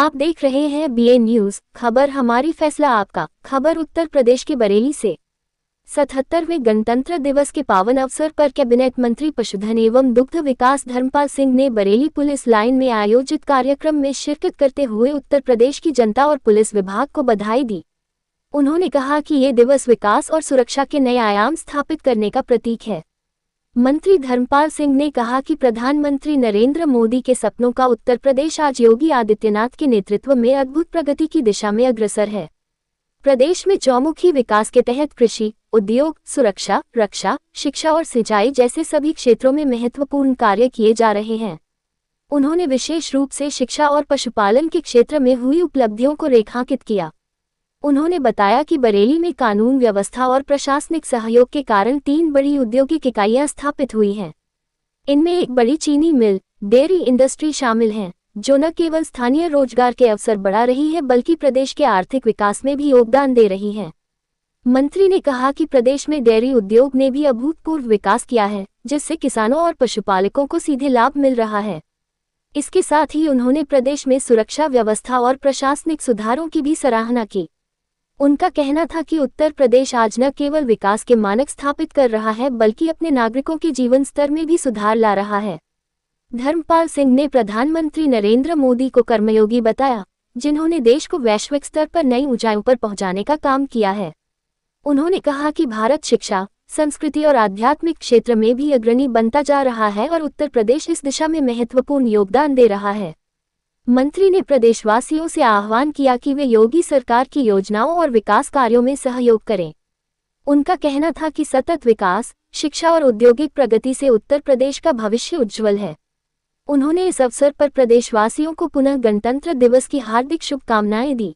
आप देख रहे हैं बीए न्यूज खबर, हमारी फैसला आपका। खबर उत्तर प्रदेश के बरेली से 77वें गणतंत्र दिवस के पावन अवसर पर कैबिनेट मंत्री पशुधन एवं दुग्ध विकास धर्मपाल सिंह ने बरेली पुलिस लाइन में आयोजित कार्यक्रम में शिरकत करते हुए उत्तर प्रदेश की जनता और पुलिस विभाग को बधाई दी। उन्होंने कहा कि ये दिवस विकास और सुरक्षा के नए आयाम स्थापित करने का प्रतीक है। मंत्री धर्मपाल सिंह ने कहा कि प्रधानमंत्री नरेंद्र मोदी के सपनों का उत्तर प्रदेश आज योगी आदित्यनाथ के नेतृत्व में अद्भुत प्रगति की दिशा में अग्रसर है। प्रदेश में चौमुखी विकास के तहत कृषि, उद्योग, सुरक्षा, रक्षा, शिक्षा और सिंचाई जैसे सभी क्षेत्रों में महत्वपूर्ण कार्य किए जा रहे हैं। उन्होंने विशेष रूप से शिक्षा और पशुपालन के क्षेत्र में हुई उपलब्धियों को रेखांकित किया। उन्होंने बताया कि बरेली में कानून व्यवस्था और प्रशासनिक सहयोग के कारण 3 बड़ी औद्योगिक इकाइयां स्थापित हुई हैं। इनमें एक बड़ी चीनी मिल, डेयरी इंडस्ट्री शामिल हैं, जो न केवल स्थानीय रोजगार के अवसर बढ़ा रही है बल्कि प्रदेश के आर्थिक विकास में भी योगदान दे रही हैं। मंत्री ने कहा कि प्रदेश में डेयरी उद्योग ने भी अभूतपूर्व विकास किया है, जिससे किसानों और पशुपालकों को सीधे लाभ मिल रहा है। इसके साथ ही उन्होंने प्रदेश में सुरक्षा व्यवस्था और प्रशासनिक सुधारों की भी सराहना की। उनका कहना था कि उत्तर प्रदेश आज न केवल विकास के मानक स्थापित कर रहा है बल्कि अपने नागरिकों के जीवन स्तर में भी सुधार ला रहा है। धर्मपाल सिंह ने प्रधानमंत्री नरेंद्र मोदी को कर्मयोगी बताया, जिन्होंने देश को वैश्विक स्तर पर नई ऊंचाइयों पर पहुंचाने का काम किया है। उन्होंने कहा कि भारत शिक्षा, संस्कृति और आध्यात्मिक क्षेत्र में भी अग्रणी बनता जा रहा है और उत्तर प्रदेश इस दिशा में महत्वपूर्ण योगदान दे रहा है। मंत्री ने प्रदेशवासियों से आह्वान किया कि वे योगी सरकार की योजनाओं और विकास कार्यों में सहयोग करें। उनका कहना था कि सतत विकास, शिक्षा और औद्योगिक प्रगति से उत्तर प्रदेश का भविष्य उज्ज्वल है। उन्होंने इस अवसर पर प्रदेशवासियों को पुनः गणतंत्र दिवस की हार्दिक शुभकामनाएं दी।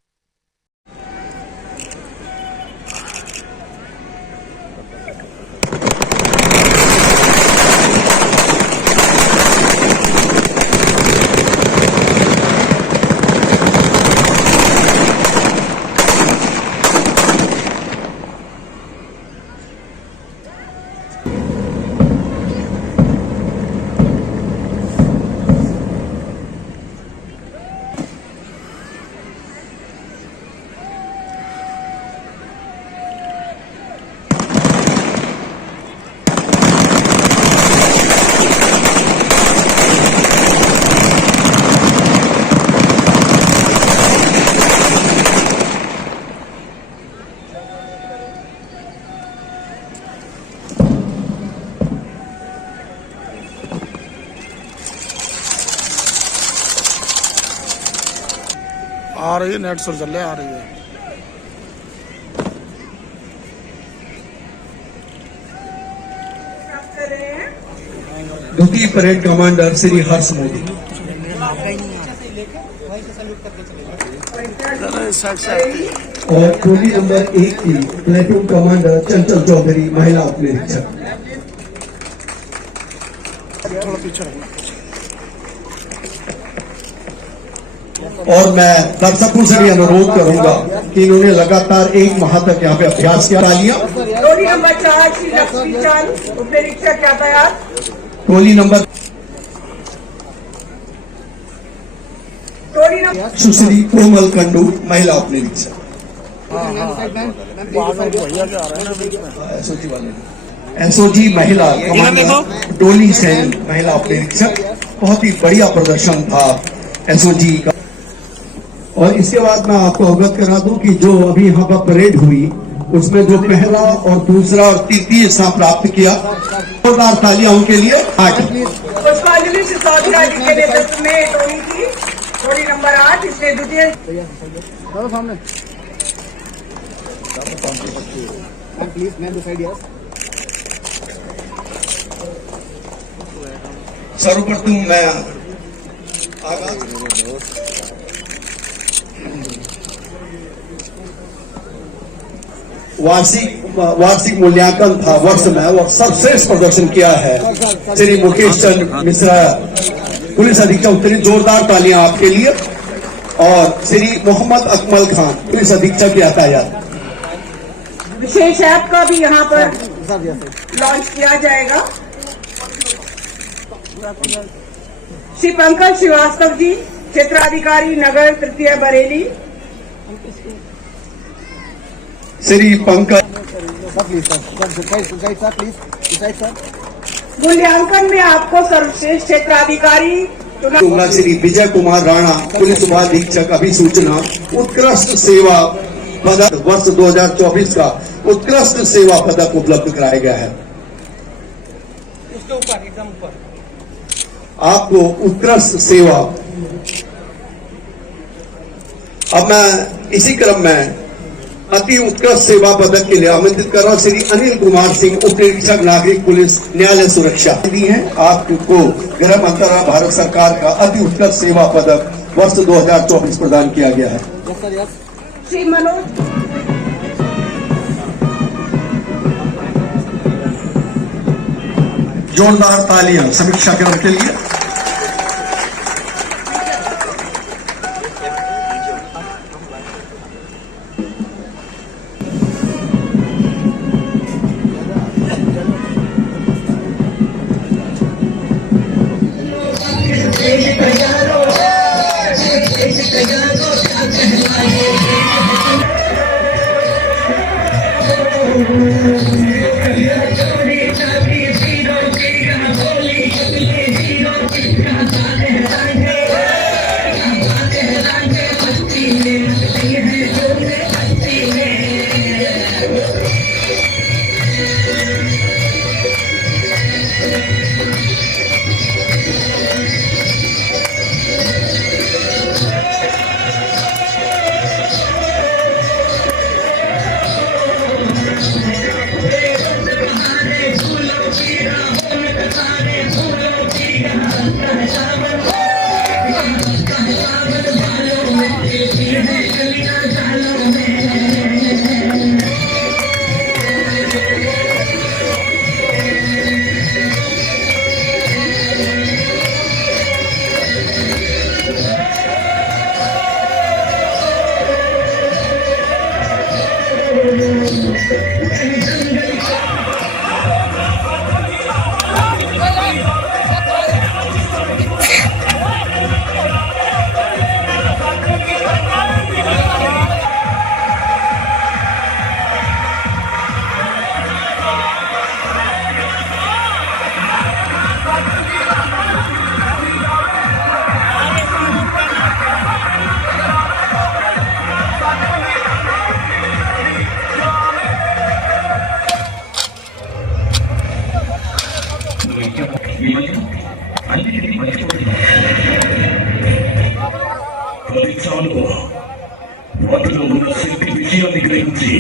आ रही है, नेट सुर चल आ रही है। द्वितीय परेड कमांडर श्री हर्ष मोदी और टोली नंबर 1 की प्लेटून कमांडर चंचल चौधरी महिला उपनिरीक्षक। थोड़ा पीछे और मैं दर्शकों से भी अनुरोध करूंगा कि इन्होंने लगातार 1 माह तक यहाँ पे अभ्यास किया। टोली नंबर 4 श्री लक्ष्मीचंद उपनिरीक्षक यातायात। टोली नंबर सुश्री कोमल कंडू महिला उपनिरीक्षक। एसओजी महिला कमांडर डोली सैन महिला उपनिरीक्षक। बहुत ही बढ़िया प्रदर्शन था एसओजी का। और इसके बाद मैं आपको अवगत करा दूं कि जो अभी यहाँ पर परेड हुई उसमें जो पहला और दूसरा और तृतीय स्थान प्राप्त किया, जोरदार तालियां उनके लिए। पुष्पांजलि सिसोदिया के नेतृत्व में टोली की टोली नंबर 8 इसने द्वितीय सर्वप्रथम मैं वार्षिक मूल्यांकन था वर्ष में और सर्वश्रेष्ठ प्रदर्शन किया है श्री मुकेश चंद्र मिश्रा पुलिस अधीक्षक उत्तरी। जोरदार तालियां आपके लिए। और श्री मोहम्मद अकमल खान पुलिस अधीक्षक यातायात। विशेष ऐप का भी यहाँ पर लॉन्च किया जाएगा। श्री पंकज श्रीवास्तव जी क्षेत्राधिकारी नगर तृतीय बरेली श्री पंकज, मूल्यांकन में आपको सर्वश्रेष्ठ क्षेत्राधिकारी चुना। श्री विजय कुमार राणा, पुलिस उपाधीक्षक अभिसूचना, उत्कृष्ट सेवा पदक वर्ष 2024 का उत्कृष्ट सेवा पदक उपलब्ध कराया गया है। उसके ऊपर एकदम ऊपर आपको उत्कृष्ट सेवा। अब मैं इसी क्रम में अति उत्कृष्ट सेवा पदक के लिए आमंत्रित कर रहा हूं श्री अनिल कुमार सिंह, उप निरीक्षक नागरिक पुलिस न्यायालय सुरक्षा दी है। आपको गृह मंत्रालय भारत सरकार का अति उत्कृष्ट सेवा पदक वर्ष 2024 प्रदान किया गया है। श्री मनोज जोरदार तालियां समीक्षा क्रम के लिए। పరీక్షలో వాటిలో ఉన్న శక్తి విజయాన్ని గ్రహించి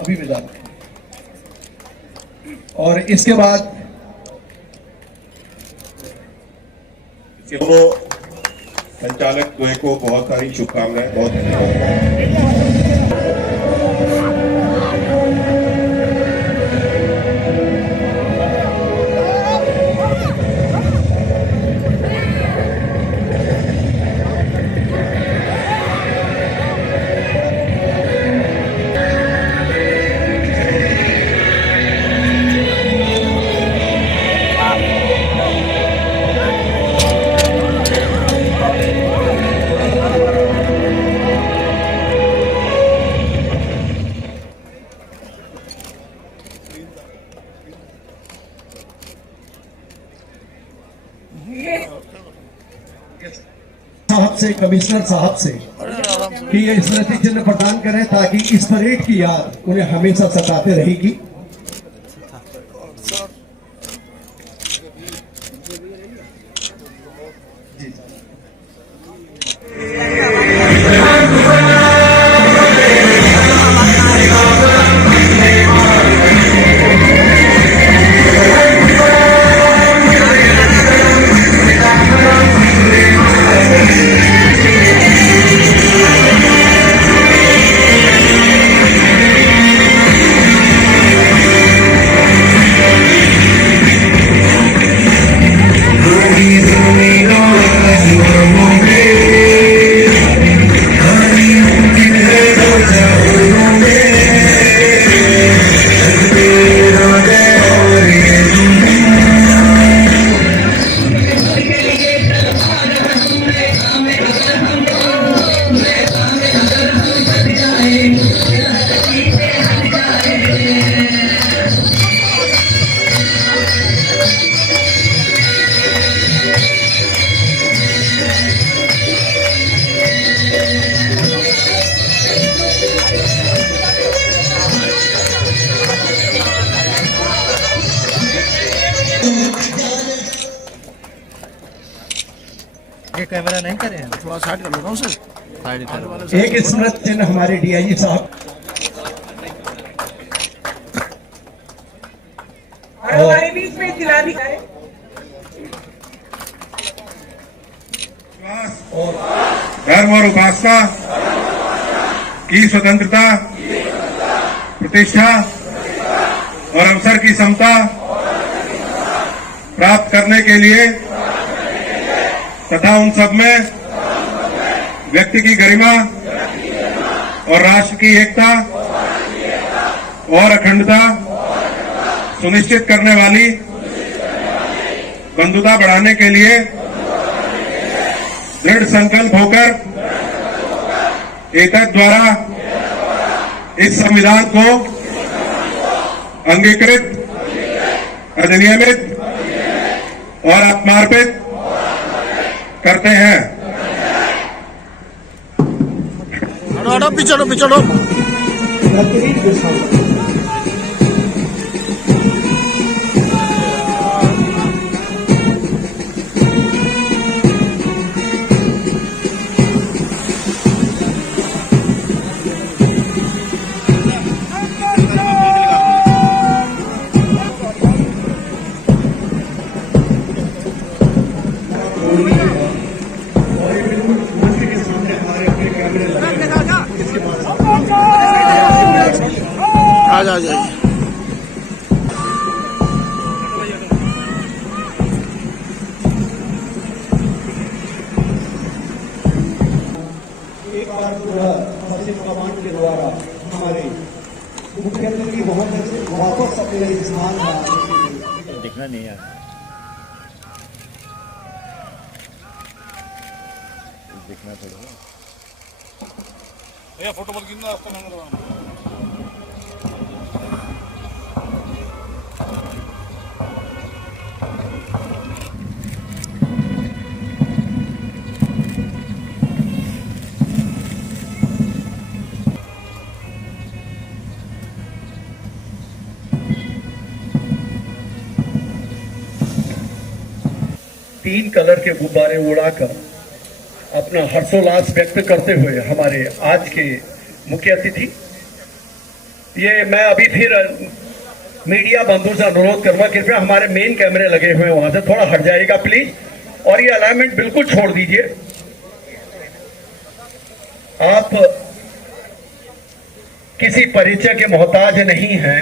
अभी विदा। और इसके बाद संचालक द्वय को बहुत सारी शुभकामनाएं, बहुत धन्यवाद। साहब से, कमिश्नर साहब से कि ये स्मृति चिन्ह प्रदान करें ताकि इस परेड की याद उन्हें हमेशा सताते रहेगी। ये कैमरा नहीं करे हैं, थोड़ा साइड कर लेना उसे। साइड करो। एक स्मृति चिन्ह हमारे डीआईजी साहब और हमारे बीच में जिलाधिकारी धर्म और उपासना की स्वतंत्रता, प्रतिष्ठा और अवसर की समता प्राप्त करने के लिए तथा उन सब में व्यक्ति की गरिमा और राष्ट्र की एकता और अखंडता सुनिश्चित करने वाली बंधुता बढ़ाने के लिए दृढ़ संकल्प होकर एतद द्वारा इस संविधान को अंगीकृत, अधिनियमित और आत्मार्पित करते हैं। हटो पीछे हटो, पीछे हटो। आ जाइए। एक बार पश्चिम कमान के द्वारा हमारे मुख्यमंत्री की वापस अपने स्थान में दिखना नहीं यार, दिखना पड़ेगा। फोटो बल कितना रास्ता लग तीन कलर के गुब्बारे उड़ाकर अपना हर्षोल्लास व्यक्त करते हुए हमारे आज के मुख्य अतिथि, ये मैं अभी फिर मीडिया बंधु से अनुरोध करूंगा, कृपया हमारे मेन कैमरे लगे हुए वहां से थोड़ा हट जाएगा प्लीज, और ये अलाइनमेंट बिल्कुल छोड़ दीजिए। आप किसी परिचय के मोहताज नहीं हैं।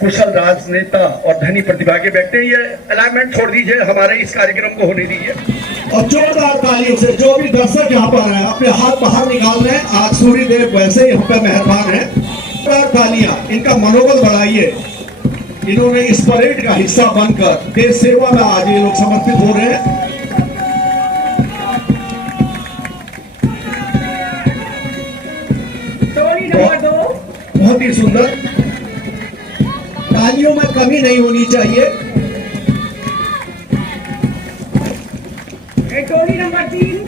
कुशल राजनेता और धनी प्रतिभा के व्यक्ति, ये अलाइनमेंट छोड़ दीजिए, हमारे इस कार्यक्रम को होने दीजिए। और जोरदार तालियों से जो भी दर्शक यहाँ पर हैं अपने हाथ बाहर निकाल रहे हैं, आज सूर्यदेव वैसे ही हम पे मेहरबान हैं। जोरदार तालियां, इनका मनोबल बढ़ाइए। इन्होंने इस परेड का हिस्सा बनकर देश सेवा में आज ये लोग समर्पित हो रहे हैं। बहुत ही सुंदर, तालियों में कमी नहीं होनी चाहिए। टोली नंबर 3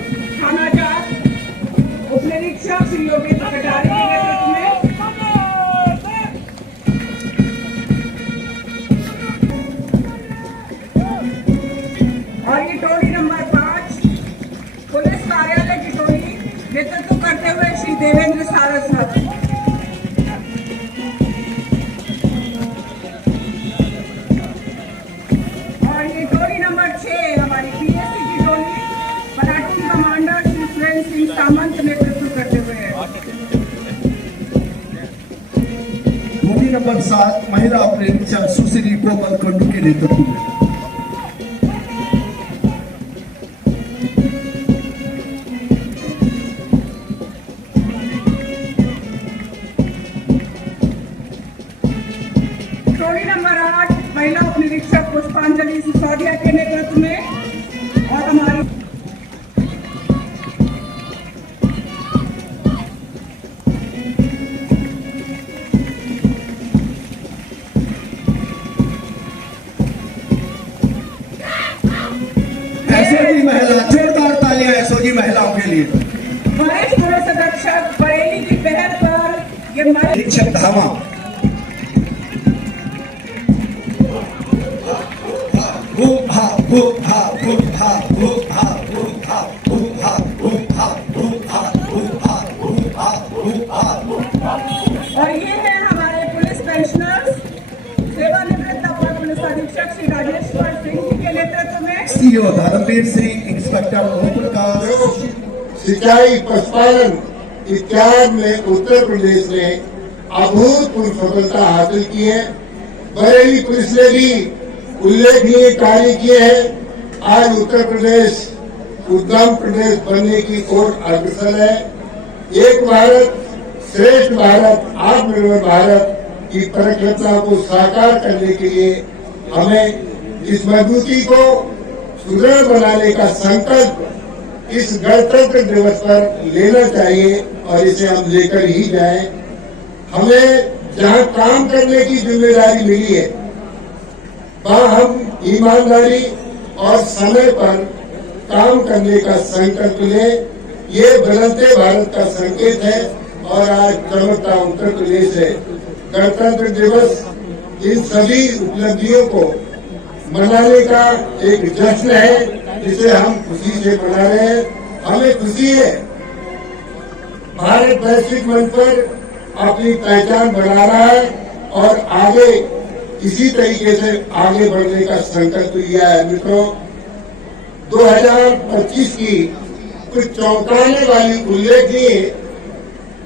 थाना 4 उपनिरीक्षक श्री योगेंद्र कटारे के नेतृत्व में और ये टोली नंबर 5 पुलिस कार्यालय की टोली नेतृत्व करते हुए श्री देवेंद्र सारस्वत। और ये टोली नंबर 6 हमारी पीएससी की टोली प्लाटून कमांडर श्री सुरेंद्र सिंह सामंत नेतृत्व करते हुए। टोली नंबर 7 महिला अपरेंटिस सुश्री कोमल कंडू के नेतृत्व में। टोली नंबर 8 महिला उपनिरीक्षक पुष्पांजलि सिसोदिया के नेतृत्व में और हमारी एसओजी महिला, जोरदार तालियां एसओजी महिलाओं के लिए। वरिष्ठ पुलिस अधीक्षक बरेली की पहल पर ये अधीक्षक धामा हा भू हा भू हा भू हा भू हा भू हा भू हा भू हा भू हा भू हा भू हा। और ये है हमारे पुलिस पेंशनर्स, सेवानिवृत्त अपर पुलिस अधीक्षक श्री राजेश्वर सिंह जी के नेतृत्व में सीओ धर्मवीर सिंह, इंस्पेक्टर ओम प्रकाश। सिंचाई, पशुपालन इत्यादि में उत्तर प्रदेश ने अभूतपूर्व सफलता हासिल की है। बरेली पुलिस ने भी उल्लेखनीय कार्य किए हैं। आज उत्तर प्रदेश उद्यम प्रदेश बनने की ओर अग्रसर है। एक भारत श्रेष्ठ भारत, आत्मनिर्भर भारत की परिकल्पना को साकार करने के लिए हमें इस मजबूती को सुदृढ़ बनाने का संकल्प इस गणतंत्र दिवस पर लेना चाहिए और इसे हम लेकर ही जाएं। हमें जहां काम करने की जिम्मेदारी मिली है वहां हम ईमानदारी और समय पर काम करने का संकल्प लें। ये बदलते भारत का संकेत है और आज चमकता उत्तर प्रदेश है। गणतंत्र दिवस इन सभी उपलब्धियों को मनाने का एक जश्न है जिसे हम खुशी से मना रहे हैं। हमें खुशी है भारत वैश्विक मंच पर अपनी पहचान बना रहा है और आगे इसी तरीके से आगे बढ़ने का संकल्प लिया है। मित्रों, 2025 की कुछ चौंकाने वाली उल्लेखनीय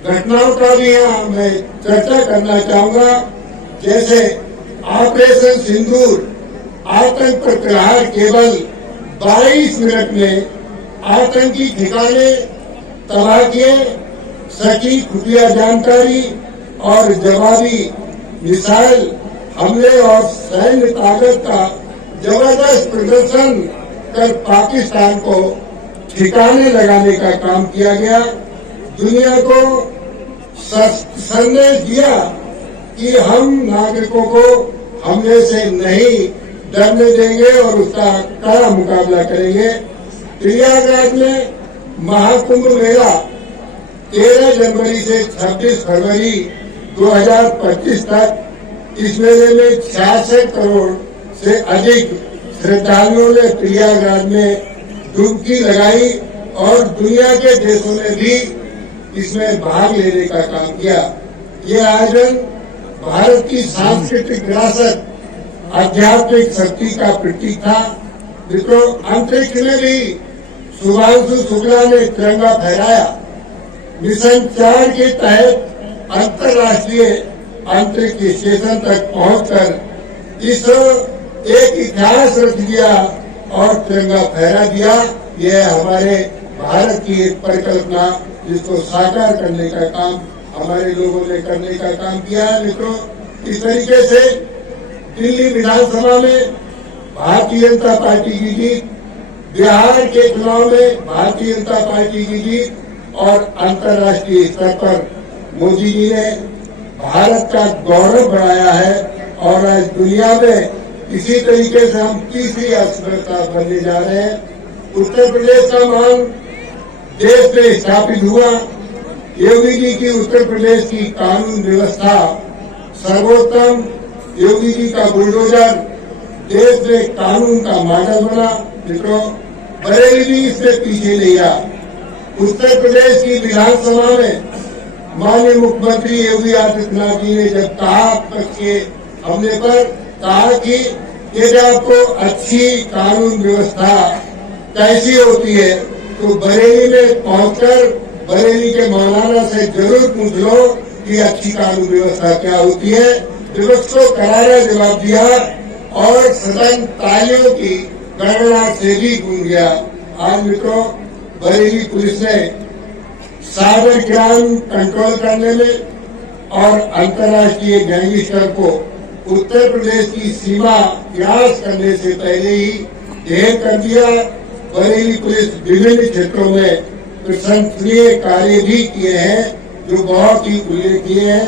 घटनाओं का भी यहाँ मैं चर्चा करना चाहूंगा। जैसे ऑपरेशन सिंदूर, आतंक पर प्रहार केवल 22 मिनट में आतंकी ठिकाने तबाह किए। सटीक खुफिया जानकारी और जवाबी मिसाइल हमले और सैन्य ताकत का जबरदस्त प्रदर्शन कर पाकिस्तान को ठिकाने लगाने का काम किया गया। दुनिया को संदेश दिया कि हम नागरिकों को हमले से नहीं डरने देंगे और उसका कड़ा मुकाबला करेंगे। प्रयागराज में महाकुंभ मेला 13 जनवरी से 26 फरवरी 2025 तक, इस मेले में 66 करोड़ से अधिक श्रद्धालुओं ने प्रयागराज में डुबकी लगाई और दुनिया के देशों ने भी इसमें भाग लेने का काम किया। ये आयोजन भारत की सांस्कृतिक विरासत, आध्यात्मिक शक्ति का प्रतीक था। मित्रों, अंतरिक्ष में भी शुभांशु शुक्ला ने तिरंगा फहराया। मिशन 4 के तहत अंतर्राष्ट्रीय अंतरिक्ष स्टेशन तक पहुंचकर इसरो एक इतिहास रच दिया और तिरंगा फहरा दिया। यह हमारे भारत की एक परिकल्पना जिसको साकार करने का काम हमारे लोगों ने करने का काम किया है। मित्रों, इस तरीके से दिल्ली विधानसभा में भारतीय जनता पार्टी की जीत, बिहार के चुनाव में भारतीय जनता पार्टी की जीत और अंतर्राष्ट्रीय स्तर पर मोदी जी ने भारत का गौरव बढ़ाया है और आज दुनिया में इसी तरीके से हम तीसरी अर्थव्यवस्था बनने जा रहे हैं। उत्तर प्रदेश का मान देश में स्थापित हुआ। योगी जी की उत्तर प्रदेश की कानून व्यवस्था सर्वोत्तम, योगी जी का बुलडोजर देश में कानून का मॉडल बना। मित्रों, बरेली भी इससे पीछे नहीं रहा। उत्तर प्रदेश की विधानसभा में माननीय मुख्यमंत्री योगी आदित्यनाथ जी ने जब कहा विपक्ष के हमले पर, कहा कि यदि आपको अच्छी कानून व्यवस्था कैसी होती है तो बरेली में पहुंचकर बरेली के मौलाना से जरूर पूछ लो कि अच्छी कानून व्यवस्था क्या होती है। विपक्ष को करारा जवाब दिया और सदन तालियों की गड़गड़ाहट से भी गूंज गया। आज मित्रों, बरेली पुलिस ने साइबर क्राइम कंट्रोल करने में और अंतर्राष्ट्रीय गैंगस्टर को उत्तर प्रदेश की सीमा क्रॉस करने से पहले ही ढेर कर दिया। बरेली पुलिस विभिन्न क्षेत्रों में प्रशंसनीय कार्य भी किए हैं जो बहुत ही उल्लेखनीय है।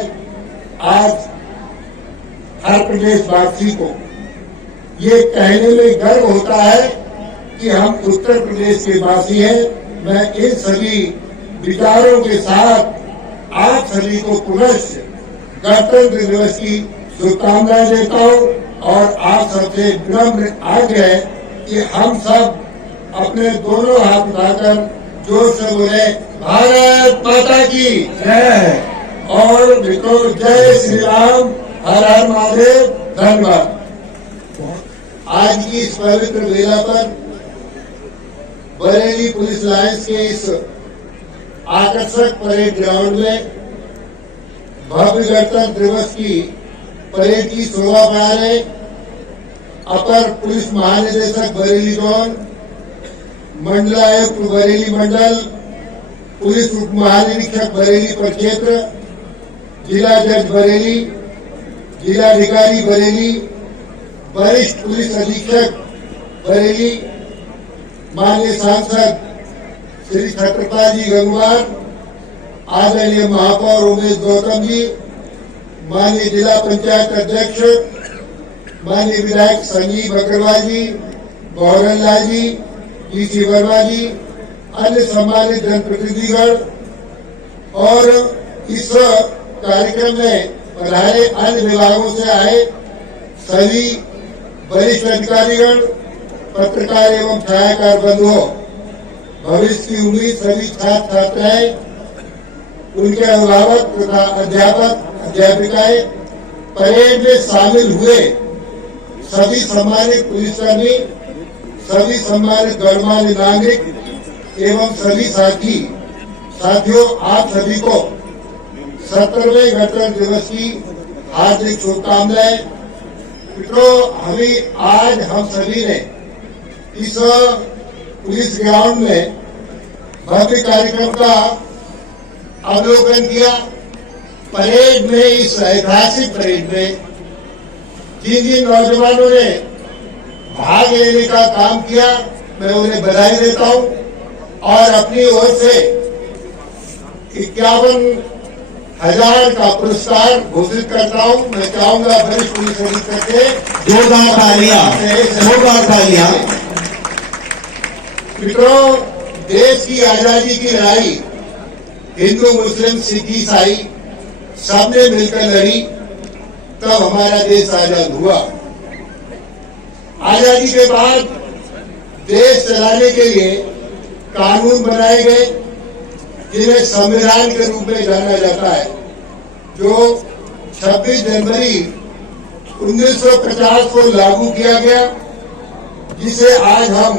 आज हर प्रदेशवासी को ये कहने में गर्व होता है कि हम उत्तर प्रदेश के वासी हैं। मैं इन सभी विचारों के साथ आप सभी को पुनः गणतंत्र दिवस की शुभकामनाएं देता हूं और आप सबसे विनम्र आग्रह कि हम सब अपने दोनों हाथ उठाकर जोर से बोले भारत माता की जय। और मित्रों, जय श्री राम, हर हर महादेव, धन्यवाद। आज की इस पवित्र मेला पर बरेली पुलिस लाइन्स के इस आकर्षक परेड ग्राउंड में भव्य गणतंत्र दिवस की परेड की शोभा बढ़ा रहे अपर पुलिस महानिदेशक बरेली जोन, मंडलायुक्त बरेली मंडल, पुलिस उप महानिरीक्षक बरेली प्रक्षेत्र, जिला जज बरेली, जिलाधिकारी बरेली, वरिष्ठ पुलिस अधीक्षक बरेली, माननीय सांसद श्री छत्रपति जी गंगवार, आदरणीय महापौर उमेश गौतम जी, माननीय जिला पंचायत अध्यक्ष, माननीय विधायक संजीव अग्रवाल जी, गौरन लाल जी, सी वर्मा जी, अन्य सम्मानित जनप्रतिनिधिगण और इस कार्यक्रम में पधारे अन्य विभागों से आए सभी वरिष्ठ अधिकारीगण, पत्रकार एवं छायाकार बंधुओं, भविष्य की उम्मीद सभी छात्र छात्राएं, उनके अभिभावक तथा अध्यापक अध्यापिकाएं, परेड में शामिल हुए सभी सम्मानित पुलिसकर्मी, सभी सम्मानित गणमान्य नागरिक एवं सभी साथियों, आप सभी को 17वें गणतंत्र दिवस की हार्दिक शुभकामनाएं। मित्रों, आज हम सभी ने इस पुलिस ग्राउंड में भव्य कार्यक्रम का अवलोकन किया। परेड में, इस ऐतिहासिक परेड में जिन नौजवानों ने भाग लेने का काम किया, मैं उन्हें बधाई देता हूं और अपनी ओर से 51,000 का पुरस्कार घोषित करता हूं। मैं चाहूंगा वरिष्ठ पुलिस अधीक्षक से जोरदार तालियां। मित्रों, देश की आजादी की लड़ाई हिंदू, मुस्लिम, सिख, ईसाई सबने मिलकर लड़ी, तब हमारा देश आजाद हुआ। आजादी के बाद देश चलाने के लिए कानून बनाए गए, जिन्हें संविधान के रूप में जाना जाता है, जो 26 जनवरी 1950 को लागू किया गया, जिसे आज हम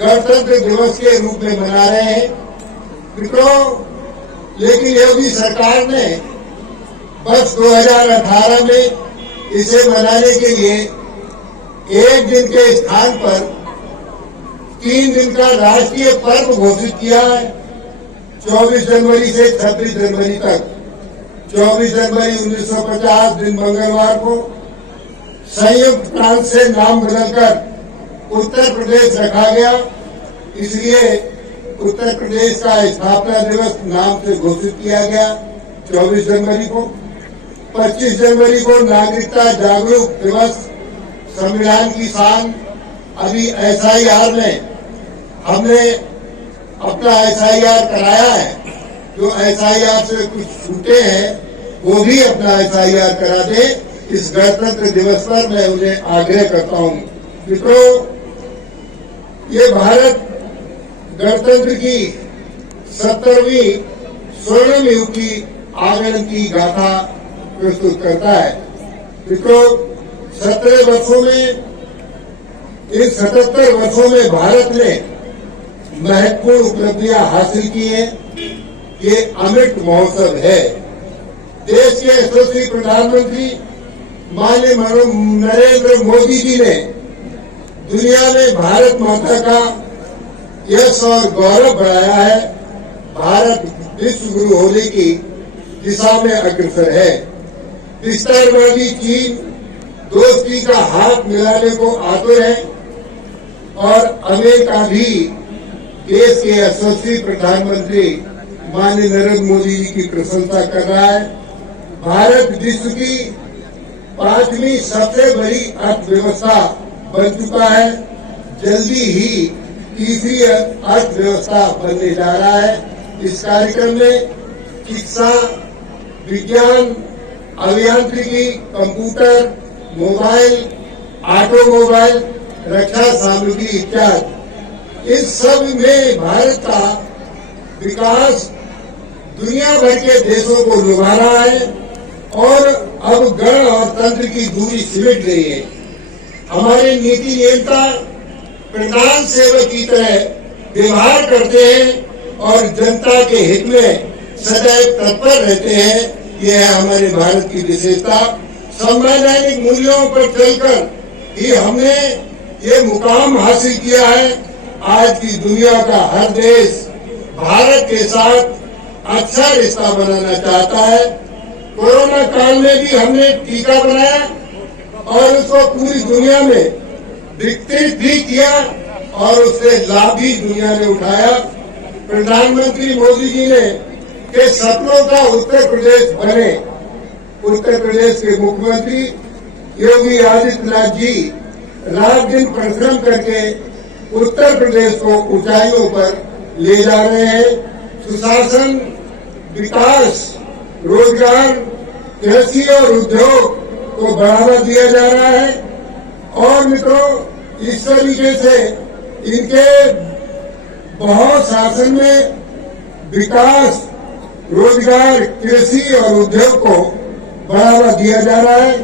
गणतंत्र दिवस के रूप में मना रहे हैं। मित्रों, लेकिन योगी सरकार ने वर्ष 2018 में इसे मनाने के लिए एक दिन के स्थान पर 3 दिन का राष्ट्रीय पर्व घोषित किया है। 24 जनवरी से 26 जनवरी तक। 24 जनवरी 1950 दिन मंगलवार को संयुक्त प्रांत से नाम बदलकर उत्तर प्रदेश रखा गया, इसलिए उत्तर प्रदेश का स्थापना दिवस नाम से घोषित किया गया 24 जनवरी को। 25 जनवरी को नागरिकता जागरूक दिवस, संविधान की शान। अभी SIR में हमने अपना SIR कराया है, जो SIR से कुछ छूटे हैं वो भी अपना SIR करा दे। इस गणतंत्र दिवस पर मैं उन्हें आग्रह करता हूं। मित्रों, ये भारत गणतंत्र की 70वीं स्वर्णिम युग की आगमन की गाथा प्रस्तुत करता है। मित्रों, 17 वर्षों में, इन 77 वर्षों में भारत ने महत्वपूर्ण उपलब्धियां हासिल की हैं। ये अमृत महोत्सव है। देश के यशस्वी प्रधानमंत्री माननीय नरेंद्र मोदी जी ने दुनिया में भारत माता का यश और गौरव बढ़ाया है। भारत विश्व गुरु होने की दिशा में अग्रसर है। विस्तारवादी चीन दोस्ती का हाथ मिलाने को आतुर है और अमेरिका भी देश के यशस्वी प्रधानमंत्री माननीय नरेंद्र मोदी जी की प्रशंसा कर रहा है। भारत विश्व की 5वीं सबसे बड़ी अर्थव्यवस्था बन चुका है। जल्दी ही तीसरी अर्थव्यवस्था बनने जा रहा है। इस कार्यक्रम में शिक्षा, विज्ञान, अभियांत्रिकी, कंप्यूटर, मोबाइल, ऑटोमोबाइल, रक्षा सामग्री इत्यादि, इस सब में भारत का विकास दुनिया भर के देशों को लुभा रहा है और अब गण और तंत्र की दूरी सिमट गई है। हमारे नीति नियंता प्रधान सेवक की तरह व्यवहार करते हैं और जनता के हित में सदैव तत्पर रहते हैं। यह है हमारे भारत की विशेषता। संवैधानिक मूल्यों पर चलकर ही हमने ये मुकाम हासिल किया है। आज की दुनिया का हर देश भारत के साथ अच्छा रिश्ता बनाना चाहता है। कोरोना काल में भी हमने टीका बनाया और उसको पूरी दुनिया में वितरित भी किया और उससे लाभ भी दुनिया ने उठाया। प्रधानमंत्री मोदी जी ने के सपनों का उत्तर प्रदेश बने। उत्तर प्रदेश के मुख्यमंत्री योगी आदित्यनाथ जी रात दिन परिश्रम करके उत्तर प्रदेश को ऊंचाइयों पर ले जा रहे हैं। सुशासन, विकास, रोजगार, कृषि और उद्योग को बढ़ावा दिया जा रहा है। और मित्रों, इस तरीके से इनके बहुत शासन में विकास, रोजगार, कृषि और उद्योग को बढ़ावा दिया जा रहा है।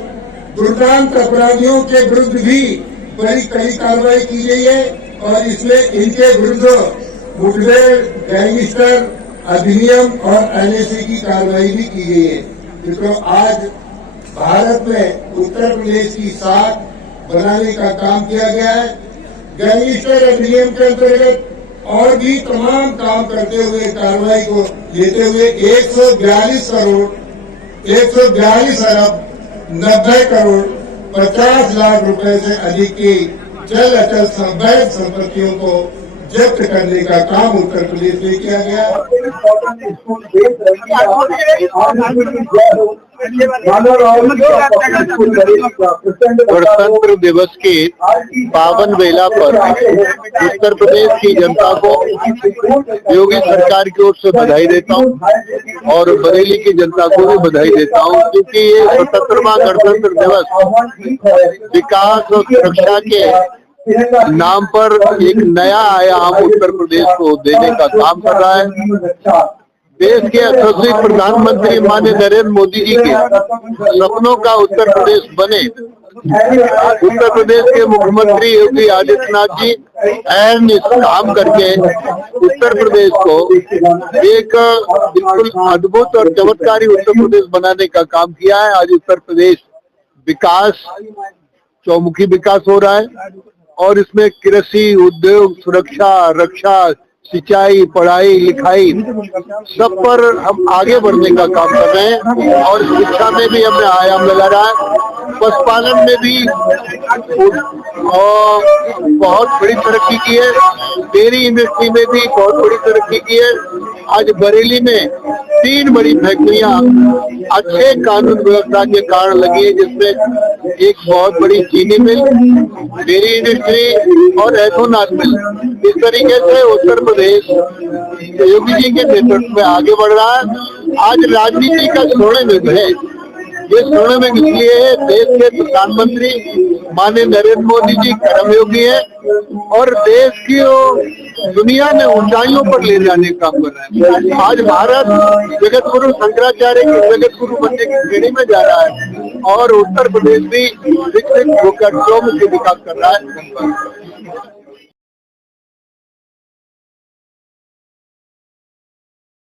दुर्दांत अपराधियों के विरुद्ध भी बड़ी कड़ी कार्रवाई की गई है और इसमें इनके विरुद्ध मुठभेड़, गैंगस्टर अधिनियम और एनएसी की कार्रवाई भी की गई है। मित्रों, आज भारत में उत्तर प्रदेश की साख बनाने का काम किया गया है। गैंगस्टर अधिनियम के अंतर्गत और भी तमाम काम करते हुए, कार्रवाई को लेते हुए 142 अरब 90 करोड़ 50 लाख रुपए से अधिक की चल अचल अवैध संपत्तियों को जब्त करने का काम उत्तर प्रदेश में किया गया। गणतंत्र दिवस के पावन बेला पर उत्तर प्रदेश की जनता को योगी सरकार की ओर से बधाई देता हूं और बरेली की जनता को भी बधाई देता हूं, क्योंकि ये 77वां गणतंत्र दिवस विकास और सुरक्षा के नाम पर एक नया आयाम उत्तर प्रदेश को देने का काम कर रहा है। देश के यशस्वी प्रधानमंत्री माननीय नरेंद्र मोदी जी के सपनों का उत्तर प्रदेश बने। उत्तर प्रदेश के मुख्यमंत्री योगी आदित्यनाथ जी अहम काम करके उत्तर प्रदेश को एक बिल्कुल अद्भुत और चमत्कारी उत्तर प्रदेश बनाने का काम किया है। आज उत्तर प्रदेश विकास, चौमुखी विकास हो रहा है और इसमें कृषि, उद्योग, सुरक्षा, रक्षा, सिंचाई, पढ़ाई लिखाई सब पर हम आगे बढ़ने का काम कर रहे हैं और शिक्षा में भी हमने आयाम लगा रहा है। पशुपालन में भी बहुत बड़ी तरक्की की है। डेयरी इंडस्ट्री में भी बहुत बड़ी तरक्की की है। आज बरेली में 3 बड़ी फैक्ट्रियां अच्छे कानून व्यवस्था के कारण लगी है, जिसमें एक बहुत बड़ी चीनी मिल, डेयरी इंडस्ट्री और एथोनाल मिल। इस तरीके से उत्तर प्रदेश योगी जी के नेतृत्व में आगे बढ़ रहा है। आज राजनीति का स्वर्णिम युग है। ये स्वर्णिम युग इसलिए है, देश के प्रधानमंत्री माननीय नरेंद्र मोदी जी कर्मयोगी है और देश की दुनिया में ऊंचाइयों पर ले जाने का काम कर रहा है। आज भारत जगत गुरु शंकराचार्य के जगत गुरु बनने की श्रेणी में जा रहा है और उत्तर प्रदेश भी विकसित होकर चौमुखी विकास कर रहा है।